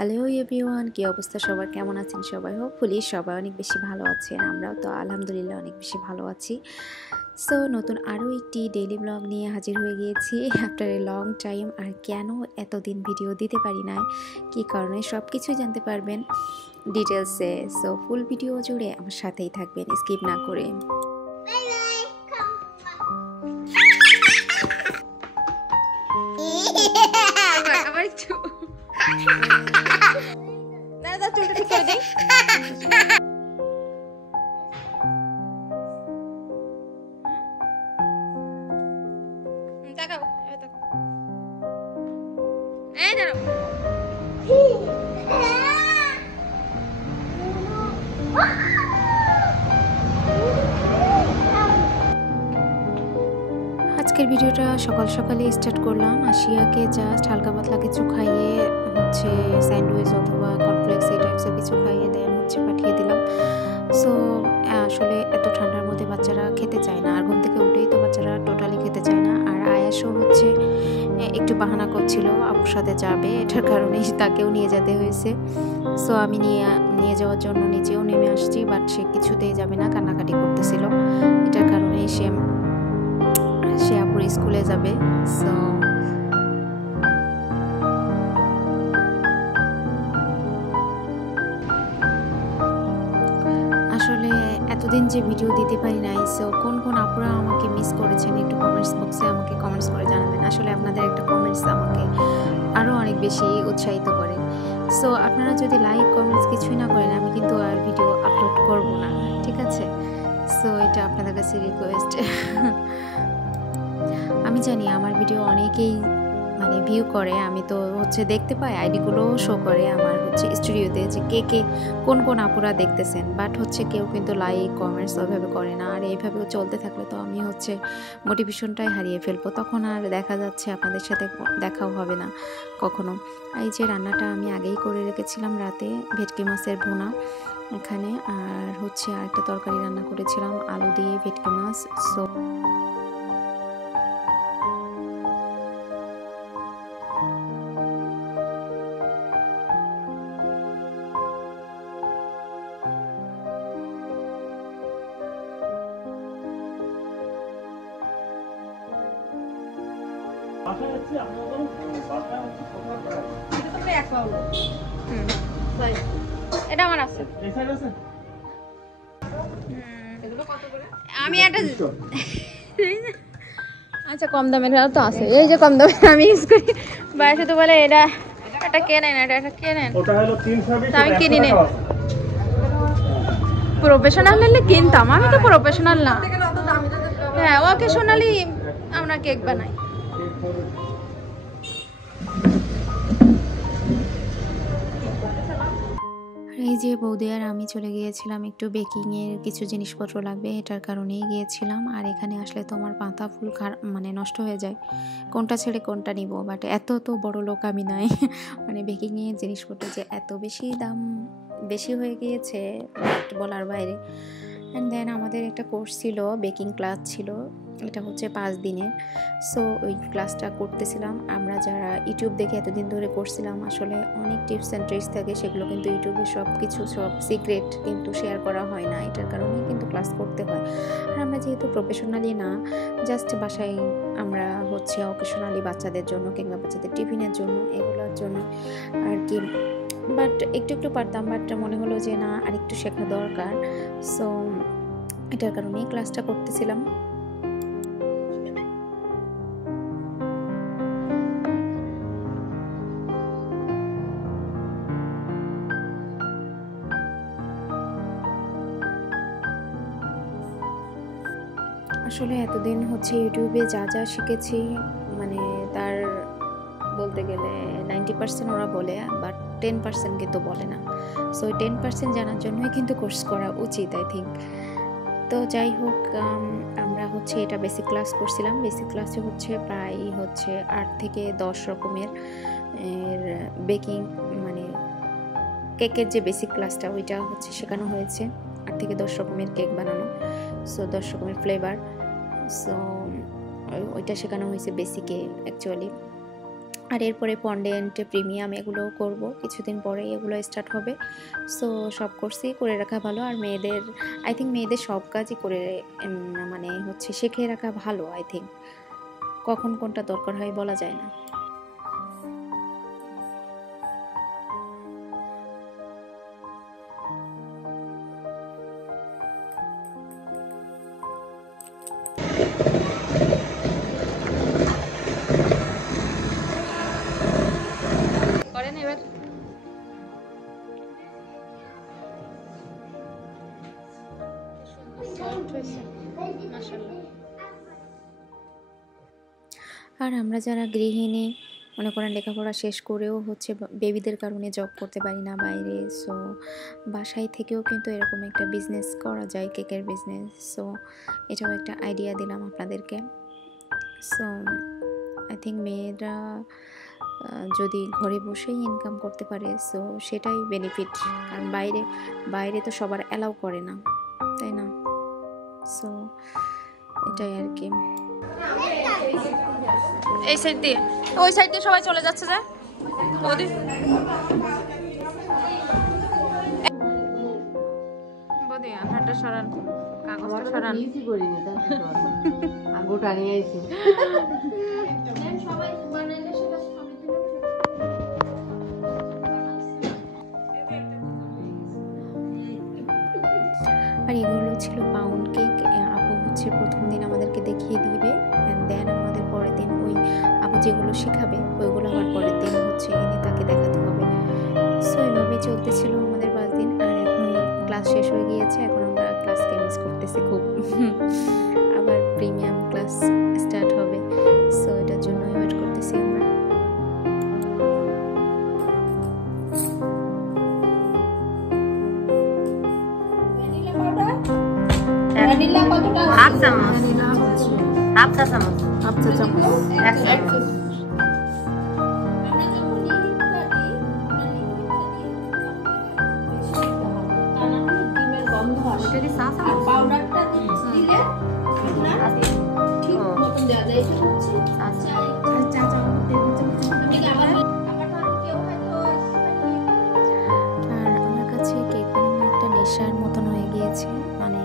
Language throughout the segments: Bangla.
হ্যালো এভরিওয়ান, কি অবস্থা সবার? কেমন আছেন সবাই? হোপফুলি সবাই অনেক বেশি ভালো আছেন। আমরাও তো আলহামদুলিল্লাহ অনেক বেশি ভালো আছি। সো নতুন আরও একটি ডেইলি ব্লগ নিয়ে হাজির হয়ে গিয়েছি আফটার এ লং টাইম। আর কেন এতদিন ভিডিও দিতে পারি নাই, কী কারণে, সব কিছুই জানতে পারবেন ডিটেলসে। সো ফুল ভিডিও জুড়ে আমার সাথেই থাকবেন, স্কিপ না করে। আবার একটু না চুলটা ঠিক করে দেই। তাকাও, এবার তাকাও। এই দাঁড়াও। আজকের ভিডিওটা সকাল সকালে স্টার্ট করলাম। আশিয়াকে জাস্ট হালকা পাতলা কিছু খাইয়ে হচ্ছে স্যান্ডউইচ অথবা কর্নফ্লেক্স এই টাইপসের কিছু খাইয়ে দেন হচ্ছে পাঠিয়ে দিলাম। সো আসলে এত ঠান্ডার মধ্যে বাচ্চারা খেতে চায় না, আর ঘুম থেকে উঠেই তো বাচ্চারা টোটালি খেতে চায় না। আর আয়াসও হচ্ছে একটু বাহানা করছিল আপুর সাথে যাবে, এটার কারণেই তাকেও নিয়ে যেতে হয়েছে। সো আমি নিয়ে যাওয়ার জন্য নিচেও নেমে আসছি, বাট সে কিছুতেই যাবে না, কান্নাকাটি করতেছিল। এটার কারণেই সে আপুর স্কুলে যাবে। সো আসলে এতদিন যে ভিডিও দিতে পারি নাই, সো কোন কোন আপুরা আমাকে মিস করেছেন একটু কমেন্টস বক্সে আমাকে কমেন্টস করে জানাবেন। আসলে আপনাদের একটা কমেন্টস আমাকে আরও অনেক বেশি উৎসাহিত করে। সো আপনারা যদি লাইক কমেন্টস কিছুই না করেন, আমি কিন্তু আর ভিডিও আপলোড করব না, ঠিক আছে? সো এটা আপনাদের কাছে রিকোয়েস্ট। আমি জানি আমার ভিডিও অনেকেই ভিউ করে, আমি তো হচ্ছে দেখতে পাই, আইডিগুলো শো করে আমার হচ্ছে স্টুডিওতে যে কে কোন কোন আপুরা দেখতেছেন, বাট হচ্ছে কেউ কিন্তু লাইক কমেন্টস ওইভাবে করে না। আর এইভাবেও চলতে থাকলে তো আমি হচ্ছে মোটিভেশনটাই হারিয়ে ফেলবো, তখন আর দেখা যাচ্ছে আপনাদের সাথে দেখাও হবে না কখনো। এই যে রান্নাটা আমি আগেই করে রেখেছিলাম রাতে, ভেটকি মাছের ভুনা এখানে, আর হচ্ছে আরেকটা তরকারি রান্না করেছিলাম আলু দিয়ে ভেটকি মাছ। সো এটা আমার আছে, আমি একটা আচ্ছা কম দামের তো আছে, এই যে কম দামের আমি ইউজ করি। বাইরে তো বলে এটা কেনেন, এটা কেনেন, আমি কিনি নেই। প্রফেশনাল হলে কিনতাম, আমি তো প্রফেশনাল না। হ্যাঁ, অকেশনালি আমরা কেক বানাই। এই যে বৌদি আর আমি চলে গিয়েছিলাম একটু বেকিংয়ের কিছু জিনিসপত্র লাগবে, এটার কারণেই গিয়েছিলাম। আর এখানে আসলে তো আমার পাতা ফুল নষ্ট হয়ে যায়, কোনটা ছেড়ে কোনটা নিব। বাট এত তো বড় লোক আমি নাই, বেকিংয়ের জিনিসপত্র যে এত বেশি দাম বেশি হয়ে গিয়েছে বলার বাইরে। অ্যান্ড দেন আমাদের একটা কোর্স ছিল, বেকিং ক্লাস ছিল, এটা হচ্ছে 5 দিনের। সো ওই ক্লাসটা করতেছিলাম আমরা, যারা ইউটিউব দেখে এতদিন ধরে করছিলাম। আসলে অনেক টিপস অ্যান্ড ট্রিক্স থাকে, সেগুলো কিন্তু ইউটিউবে সব সিক্রেট কিন্তু শেয়ার করা হয় না, এটার কারণেই কিন্তু ক্লাস করতে হয়। আর আমরা যেহেতু প্রফেশনালি না, জাস্ট বাসায় আমরা হচ্ছে অকেশনালি বাচ্চাদের জন্য কিংবা বাচ্চাদের টিফিনের জন্য, এগুলোর জন্য আর কি। বাট একটু পারতাম, বাট মনে হলো যে না, আরেকটু শেখা দরকার। সো এটার কারণেই ক্লাসটা করতেছিলাম। আসলে এতদিন হচ্ছে ইউটিউবে যা যা শিখেছি, তার বলতে গেলে 90% ওরা বলে, বাট 10% কিন্তু বলে না। সো 10% জানার জন্যই কিন্তু কোর্স করা উচিত, আই থিঙ্ক। তো যাই হোক, আমরা হচ্ছে এটা বেসিক ক্লাস করছিলাম। বেসিক ক্লাসে হচ্ছে প্রায় হচ্ছে 8 থেকে 10 রকমের বেকিং কেকের যে বেসিক ক্লাসটা ওইটা হচ্ছে শেখানো হয়েছে। 8 থেকে 10 রকমের কেক বানানো, সো 10 রকমের ফ্লেভার। সো ওইটা শেখানো হয়েছে বেসিকে অ্যাকচুয়ালি। আর এরপরে ফন্ডেন্ট প্রিমিয়াম এগুলো করব কিছুদিন পরে, এগুলো স্টার্ট হবে। সো সব কোর্সই করে রাখা ভালো। আর মেয়েদের আই থিঙ্ক মেয়েদের সব কাজই করে মানে হচ্ছে শিখে রাখা ভালো। আই থিঙ্ক কখন কোনটা দরকার হয় বলা যায় না। আর আমরা যারা গৃহিণী মনে করেন লেখাপড়া শেষ করেও হচ্ছে বেবিদের কারণে জব করতে পারি না বাইরে, সো বাসায় থেকেও কিন্তু এরকম একটা বিজনেস করা যায়, কেকের বিজনেস। সো এটাও একটা আইডিয়া দিলাম আপনাদেরকে। সো আই থিঙ্ক মেয়েরা যদি ঘরে বসেই ইনকাম করতে পারে সো সেটাই বেনিফিট, কারণ বাইরে তো সবার অ্যালাউ করে না, তাই না? সো এটাই আর কি। এই সাইড দিয়ে ওই সাইড দিয়ে সবাই চলে যাচ্ছে যে ওদিক বদি হাঁটা সরান, কাগজটা সরান। ইজি করি নি তা আঙ্গুটা নিয়ে আইছি। সবাই বানাইলে সেটা সবাই আর এগুলো ছিল পাউন্ড কেক। আপু হচ্ছে প্রথম দিন আমাদেরকে দেখিয়ে দিবে, অ্যান্ড দেন আমাদের পরের দিন ওই আপু যেগুলো শেখাবে ওইগুলো আবার পরের দিন হচ্ছে এনে তাকে দেখাতে হবে। সো এভাবেই চলতেছিল আমাদের 5 দিন। আর এখন ক্লাস শেষ হয়ে গিয়েছে, এখন আমরা ক্লাসকে মিস করতেছি খুব। আবার প্রিমিয়াম ক্লাস স্টার্ট হবে, সো এটার জন্য ওয়েট করতেছি আমরা। ভ্যানিলা কতটা? হাফ চামচ, হাফ চা চামচ, হাফ চা চামচ, 1 চামচ। পাউডারটা দিলে ঠিক মতন দেওয়া যায়। আচ্ছা আর আমার কাছে কেক বানানো একটা নেশার মতন হয়ে গিয়েছে। মানে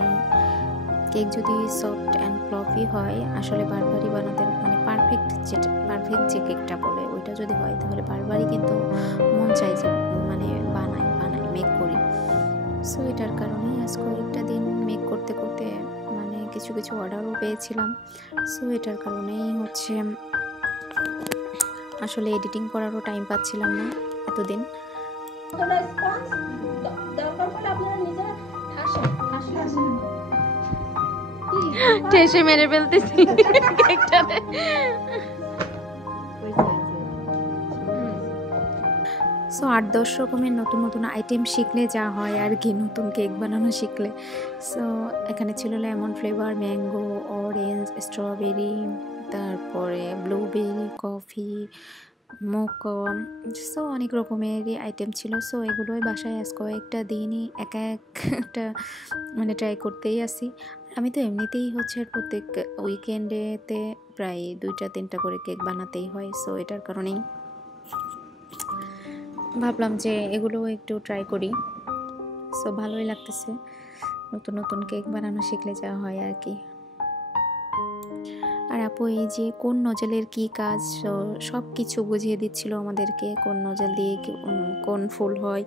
কেক যদি সফট অ্যান্ড ফ্লফি হয়, আসলে বারবারই বানাতে মানে পারফেক্ট যে কেকটা বলে ওইটা যদি হয় তাহলে বারবারই কিন্তু মন চাই যে মানে বানাই মেক করি। সো এটার কারণেই আজ কয়েকটা দিন মেক করতে করতে মানে কিছু অর্ডারও পেয়েছিলাম। সো এটার কারণেই হচ্ছে আসলে এডিটিং করারও টাইম পাচ্ছিলাম না এতদিন। ঠেসে মেরে ফেলতেছি কেকটাতে। সো 8-10 রকমের নতুন আইটেম শিখলে যা হয় আর কি, নতুন কেক বানানো শিখলে। সো এখানে ছিল lemon flavour, mango, orange, strawberry, তারপরে ব্লুবেরি, কফি, মোকো, সো অনেক রকমেরই আইটেম ছিল। সো এগুলোই বাসায় আজ কয়েকটা দিনই একটা মানে ট্রাই করতেই আসি। আমি তো এমনিতেই হচ্ছে প্রত্যেক উইকেন্ডেতে প্রায় 2-3টা করে কেক বানাতেই হয়। সো এটার কারণেই ভাবলাম যে এগুলোও একটু ট্রাই করি। সো ভালোই লাগতেছে, নতুন কেক বানানো শিখলে যা হয় আর কি। আর আপু এই যে কোন নজলের কি কাজ সব কিছু বুঝিয়ে দিচ্ছিল আমাদেরকে, কোন নজল দিয়ে কোন ফুল হয়।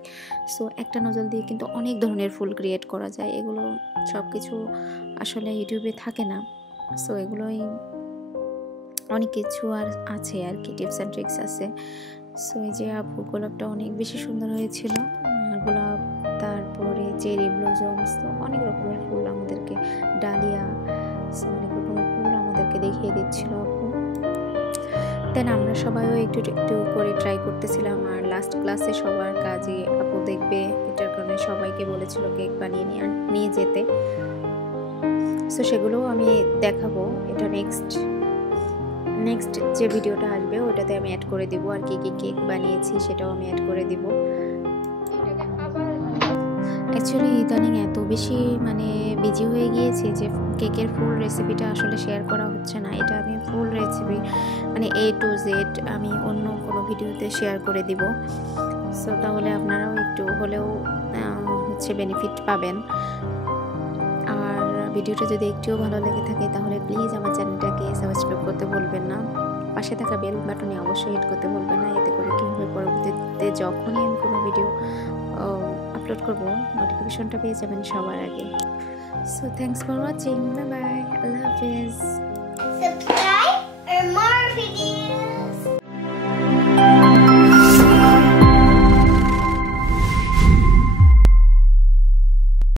সো একটা নজল দিয়ে কিন্তু অনেক ধরনের ফুল ক্রিয়েট করা যায়, এগুলো সব কিছু আসলে ইউটিউবে থাকে না। সো এগুলোই অনেক কিছু আর আছে আর কি, টিপস অ্যান্ড ট্রিক্স আছে। সো এই যে আপু গোলাপটা অনেক বেশি সুন্দর হয়েছিল, গোলাপ, তারপরে চেরি ব্লজমস, তো অনেক রকমের ফুল আমাদেরকে, ডালিয়া, সো অনেক রকমের ফুল আমাদেরকে দেখিয়ে দিচ্ছিল আপু। দেন আমরা সবাইও একটু করে ট্রাই করতেছিলাম। আর লাস্ট ক্লাসে সবার কাজে আপু দেখবে, এটার কারণে সবাইকে বলেছিল কেক বানিয়ে নিয়ে যেতে। সো সেগুলোও আমি দেখাবো, এটা নেক্সট যে ভিডিওটা আসবে ওটাতে আমি অ্যাড করে দিব, আর কি কেক বানিয়েছি সেটাও আমি অ্যাড করে দিব। অ্যাকচুয়ালি ইদানিং এত বেশি মানে বিজি হয়ে গিয়েছি যে কেকের ফুল রেসিপিটা আসলে শেয়ার করা হচ্ছে না। এটা আমি ফুল রেসিপি মানে A to Z আমি অন্য কোনো ভিডিওতে শেয়ার করে দিব। সো তাহলে আপনারাও একটু হলেও হচ্ছে বেনিফিট পাবেন। আর ভিডিওটা যদি একটুও ভালো লেগে থাকে তাহলে প্লিজ আমার চ্যানেলটাকে সাবস্ক্রাইব করতে ভুলবেন না। পাশে থাকা বেল বাটনে অবশ্যই হিট করতে ভুলবেন না। এতে করে কী হবে, পরবর্তীতে যখনই আমি কোনো ভিডিও আপলোড করব নোটিফিকেশনটা পেয়ে যাবেন সবার আগে। So thanks for watching, bye bye, আল্লাহ হাফেজ।